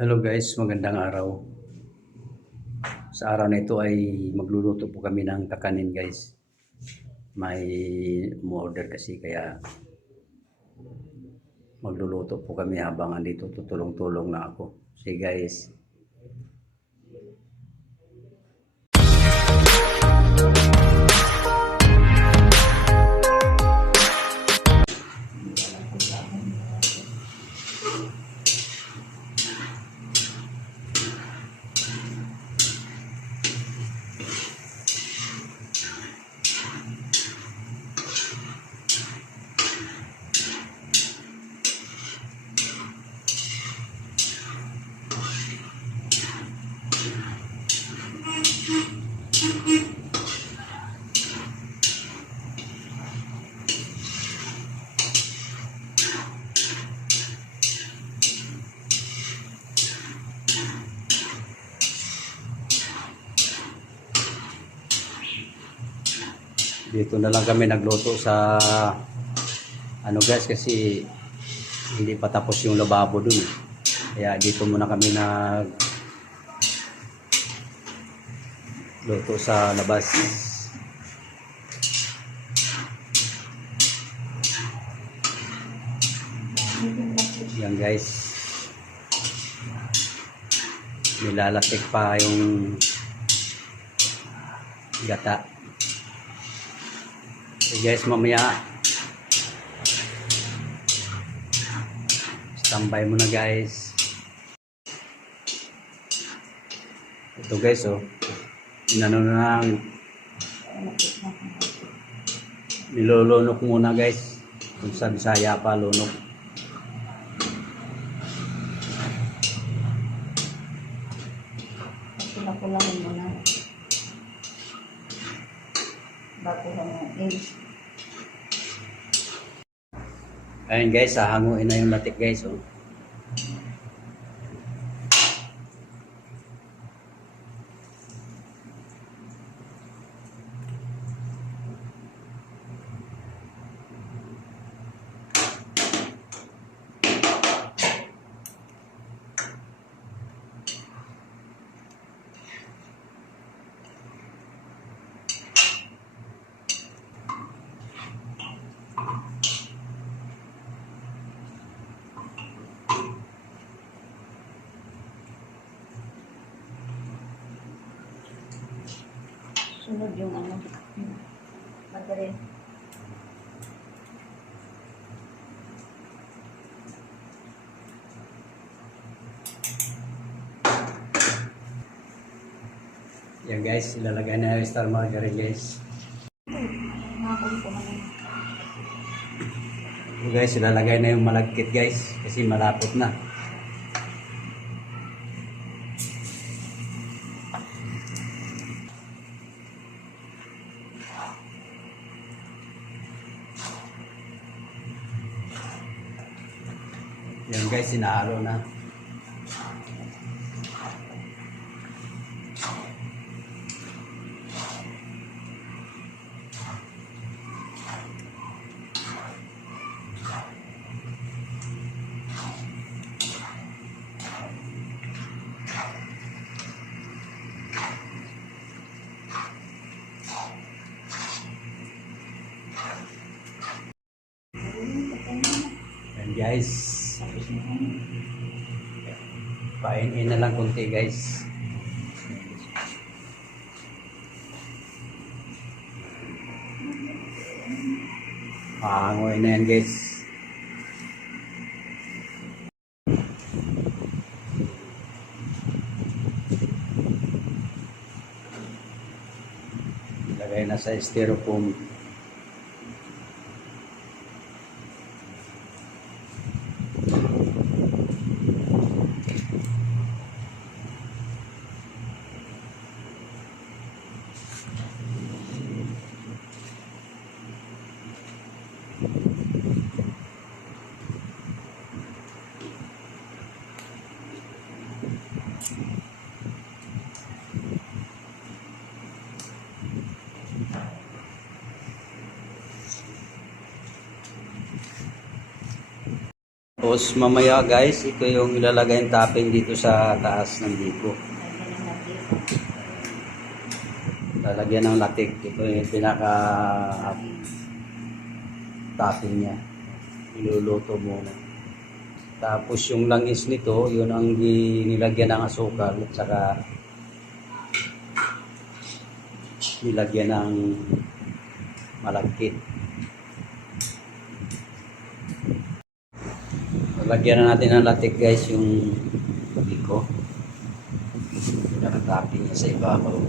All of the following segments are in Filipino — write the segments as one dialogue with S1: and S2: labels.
S1: Hello guys, magandang araw. Sa araw na ito ay magluluto po kami ng kakanin guys. May order kasi kaya magluluto po kami habang andito tutulong-tulong na ako. Sige guys. Dito na lang kami nagluto sa ano guys kasi hindi pa tapos yung lababo dun. Kaya dito muna kami nag luto sa labas. Yan guys. Nilalasik pa yung gata. So guys, mamaya standby muna guys. Ito guys, oh. Inano na lang. Nilolunok muna guys. Kung sa Bisaya pa, lunok.
S2: Pinakulahin mo na. Bago age.
S1: Ayun guys, hahanguin na yung latik guys, oh.
S2: Sunod yung ano. Madali.
S1: Yan guys, ilalagay na yung star margarine guys. Ito guys, ilalagay na yung malagkit guys. Kasi malapot na. Yan guys, sinahalo na. Guys. Painin na lang konti guys. Pahangoy na yan guys. Lagay na sa styrofoam. Tapos mamaya guys, ito yung ilalagay yung topping dito sa taas ng.
S2: Lagyan
S1: Lalagyan ng
S2: latik.
S1: Ito yung pinaka topping niya. Iluluto muna. Tapos yung langis nito, yun ang nilagyan ng asukal at saka nilagyan ng malagkit. Lagyan na natin ng latik guys yung biko. Nakatapping niya sa ibabaw.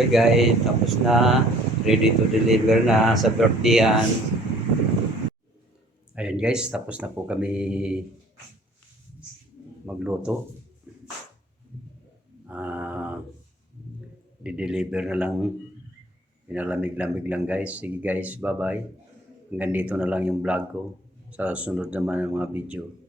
S1: Okay guys, tapos na. Ready to deliver na sa birthday yan. Ayan guys, tapos na po kami magluto. Ah, di-deliver na lang. Pinalamig-lamig lang guys. Sige guys, bye-bye. Hanggang dito na lang yung vlog ko. Sa sunod naman ng mga video.